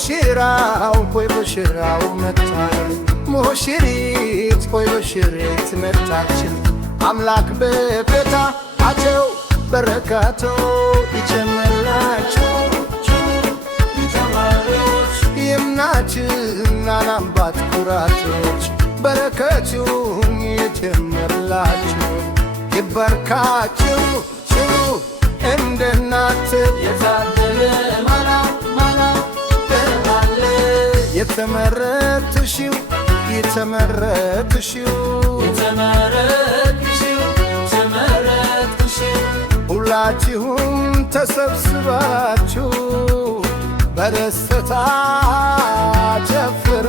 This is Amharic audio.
ሙሽራው ሆይ ሙሽራው መጣል ሙሽሪት ሆይ ሙሽሪት መጣችን አምላክ በቤታቸው በረከቱ ይጨምርላችሁ ይምናችሁና አባት ኩራቶች በረከቱን ይጨምርላችሁ ይባርካችሁ እንደ እናት የታደለ ማና ደማለ የተመረጥሽው ሁላችሁም ተሰብስባችሁ በደስታ ጨፍሩ